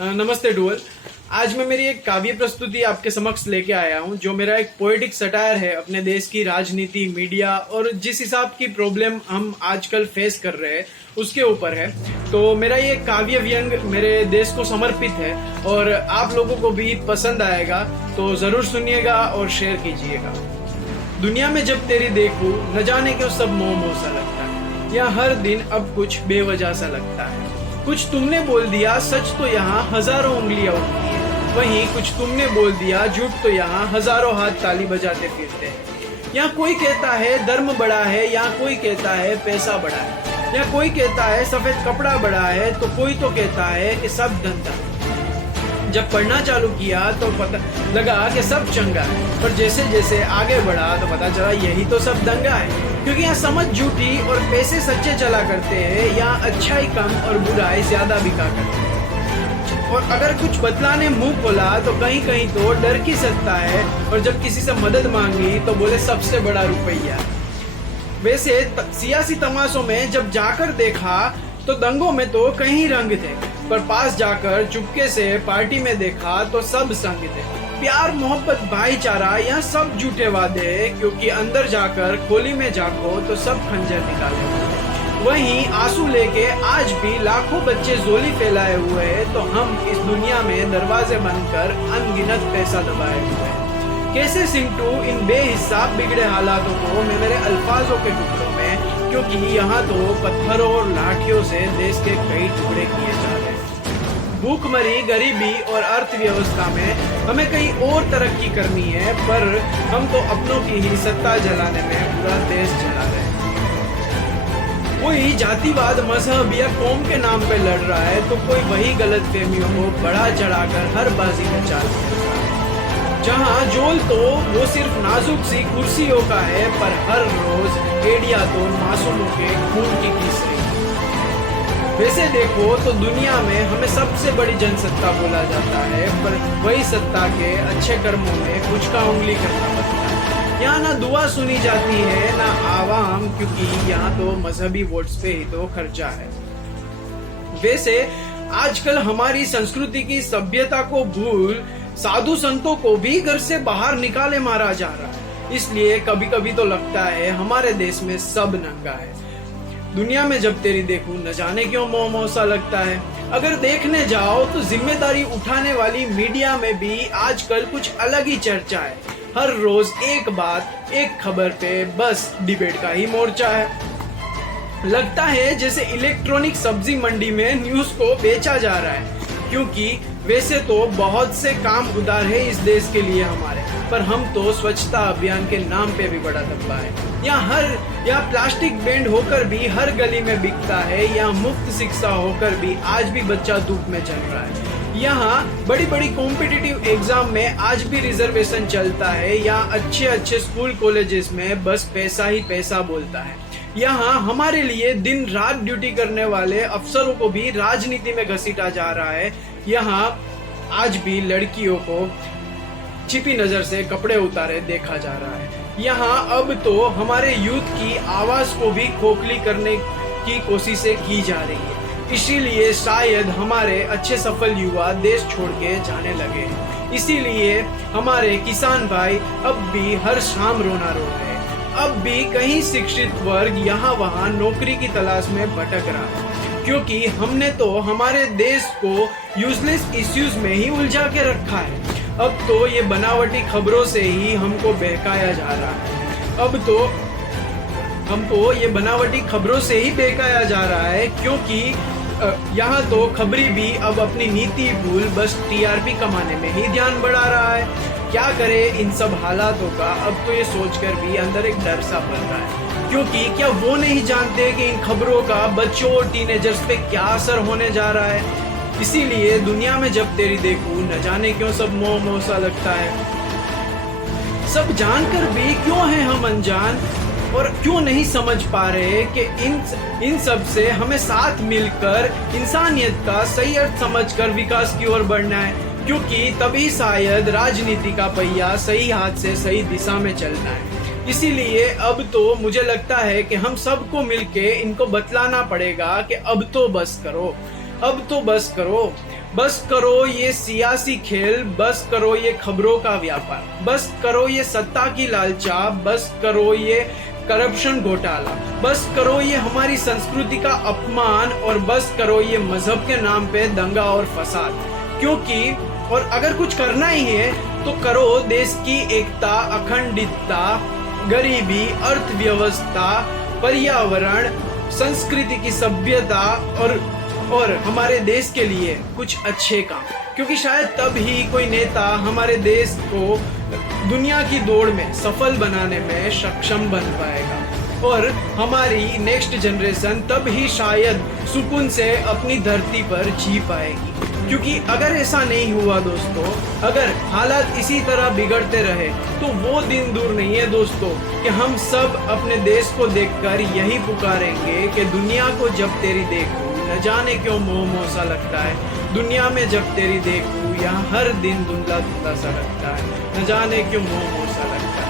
नमस्ते डुअल। आज मैं मेरी एक काव्य प्रस्तुति आपके समक्ष लेके आया हूँ जो मेरा एक पोएटिक सटायर है अपने देश की राजनीति, मीडिया और जिस हिसाब की प्रॉब्लम हम आजकल फेस कर रहे हैं उसके ऊपर है। तो मेरा ये काव्य व्यंग मेरे देश को समर्पित है और आप लोगों को भी पसंद आएगा, तो जरूर सुनिएगा और शेयर कीजिएगा। दुनिया में जब तेरी देखूं न जाने क्यों सब मोह सा लगता है, या हर दिन अब कुछ बेवजह सा लगता है। कुछ तुमने बोल दिया सच तो यहाँ हजारों उंगलियां उठती है, वहीं कुछ तुमने बोल दिया झूठ तो यहाँ हजारों हाथ ताली बजाते फिरते हैं। यहाँ कोई कहता है धर्म बड़ा है, यहाँ कोई कहता है पैसा बड़ा है, यहाँ कोई कहता है सफेद कपड़ा बड़ा है, तो कोई तो कहता है कि सब धंधा। जब पढ़ना चालू किया तो पता लगा कि सब चंगा है, पर जैसे जैसे आगे बढ़ा तो पता चला यही तो सब दंगा है। क्योंकि यहाँ समझ झूठी और पैसे सच्चे चला करते हैं, यहाँ अच्छाई कम और बुराई ज्यादा बिका करते हैं। और अगर कुछ बतलाने मुंह खोला तो कहीं कहीं तो डर की सत्ता है, और जब किसी से मदद मांगी तो बोले सबसे बड़ा रुपया। वैसे सियासी तमाशों में जब जाकर देखा तो दंगों में तो कहीं रंग थे, पर पास जाकर चुपके से पार्टी में देखा तो सब संग थे। प्यार मोहब्बत भाईचारा यहाँ सब झूठे वादे, क्योंकि अंदर जाकर खोली में झांको तो सब खंजर निकाले। वहीं आंसू लेके आज भी लाखों बच्चे जोली फैलाए हुए हैं, तो हम इस दुनिया में दरवाजे बंद कर अनगिनत पैसा दबाए हुए हैं। कैसे सिमटू इन बेहिसाब बिगड़े हालातों को मैं मेरे अल्फाजों के टुकड़ों में, क्योंकि यहाँ तो पत्थरों और लाठियों से देश के कई टुकड़े किए जा रहे हैं। भूखमरी, गरीबी और अर्थव्यवस्था में हमें कहीं और तरक्की करनी है, पर हम तो अपनों की ही सत्ता जलाने में पूरा देश चला रहे हैं। कोई जातिवाद, मजहब या कौम के नाम पे लड़ रहा है, तो कोई वही गलत फहमियों को बढ़ा चढ़ाकर हर बाजी में चाल रहा है। जहाँ जोल तो वो सिर्फ नाजुक सी कुर्सियों का है, पर हर रोज एडिया तो मासूमों के खून की किस रही। वैसे देखो तो दुनिया में हमें सबसे बड़ी जनसत्ता बोला जाता है, पर वही सत्ता के अच्छे कर्मों में कुछ का उंगली करना पड़ता है। यहाँ ना दुआ सुनी जाती है ना आवाम, क्योंकि यहाँ तो मजहबी वोट्स पे ही तो खर्चा है। वैसे आजकल हमारी संस्कृति की सभ्यता को भूल साधु संतों को भी घर से बाहर निकाले मारा जा रहा है। इसलिए कभी कभी तो लगता है हमारे देश में सब नंगा है। दुनिया में जब तेरी देखूं न जाने क्यों मोह मोह सा लगता है। अगर देखने जाओ तो जिम्मेदारी उठाने वाली मीडिया में भी आजकल कुछ अलग ही चर्चा है। हर रोज एक बात, एक खबर पे बस डिबेट का ही मोर्चा है। लगता है जैसे इलेक्ट्रॉनिक सब्जी मंडी में न्यूज को बेचा जा रहा है, क्योंकि वैसे तो बहुत से काम उदार है इस देश के लिए हमारे, पर हम तो स्वच्छता अभियान के नाम पे भी बड़ा धब्बा है। या प्लास्टिक बैंड होकर भी हर गली में बिकता है, या मुफ्त शिक्षा होकर भी आज भी बच्चा धूप में जल रहा है। यहाँ बड़ी बड़ी कॉम्पिटिटिव एग्जाम में आज भी रिजर्वेशन चलता है, या अच्छे अच्छे स्कूल कॉलेजेस में बस पैसा ही पैसा बोलता है। यहाँ हमारे लिए दिन रात ड्यूटी करने वाले अफसरों को भी राजनीति में घसीटा जा रहा है। यहाँ आज भी लड़कियों को छिपी नजर से कपड़े उतारे देखा जा रहा है। यहाँ अब तो हमारे यूथ की आवाज को भी खोखली करने की कोशिशें की जा रही है। इसीलिए शायद हमारे अच्छे सफल युवा देश छोड़ के जाने लगे हैं। इसीलिए हमारे किसान भाई अब भी हर शाम रोना रो रहे हैं। अब भी कहीं शिक्षित वर्ग यहाँ वहाँ नौकरी की तलाश में भटक रहा है, क्योंकि हमने तो हमारे देश को यूजलेस इश्यूज में ही उलझा के रखा है। अब तो ये बनावटी खबरों से ही हमको बहकाया जा रहा है। अब तो हमको ये बनावटी खबरों से ही बहकाया जा रहा है, क्योंकि यहाँ तो खबरी भी अब अपनी नीति भूल बस टीआरपी कमाने में ही ध्यान बढ़ा रहा है। क्या करे इन सब हालातों का, अब तो ये सोचकर भी अंदर एक डर सा बढ़ रहा है, क्योंकि क्या वो नहीं जानते कि इन खबरों का बच्चों और टीनेजर्स पे क्या असर होने जा रहा है। इसीलिए दुनिया में जब तेरी देखूं न जाने क्यों सब मोह मोह सा लगता है। सब जानकर भी क्यों हैं हम अनजान, और क्यों नहीं समझ पा रहे कि इन सब से हमें साथ मिलकर इंसानियत का सही अर्थ समझकर विकास की ओर बढ़ना है, क्योंकि तभी शायद राजनीति का पहिया सही हाथ से सही दिशा में चलना है। इसीलिए अब तो मुझे लगता है कि हम सबको मिलके इनको बतलाना पड़ेगा कि अब तो बस करो, अब तो बस करो। बस करो ये सियासी खेल, बस करो ये खबरों का व्यापार, बस करो ये सत्ता की लालचा, बस करो ये करप्शन घोटाला, बस करो ये हमारी संस्कृति का अपमान, और बस करो ये मजहब के नाम पे दंगा और फसाद। क्योंकि और अगर कुछ करना ही है तो करो देश की एकता, अखंडितता, गरीबी, अर्थव्यवस्था, पर्यावरण, संस्कृति की सभ्यता और हमारे देश के लिए कुछ अच्छे काम। क्योंकि शायद तब ही कोई नेता हमारे देश को दुनिया की दौड़ में सफल बनाने में सक्षम बन पाएगा, और हमारी नेक्स्ट जनरेशन तब ही शायद सुकून से अपनी धरती पर जी पाएगी। क्योंकि अगर ऐसा नहीं हुआ दोस्तों, अगर हालात इसी तरह बिगड़ते रहे तो वो दिन दूर नहीं है दोस्तों कि हम सब अपने देश को देखकर यही पुकारेंगे कि दुनिया को जब तेरी देखूं न जाने क्यों मोह मोह सा लगता है, दुनिया में जब तेरी देखूं यहाँ हर दिन धुंधला धुंधला सा लगता है, न जाने क्यों मोह मोह सा लगता है।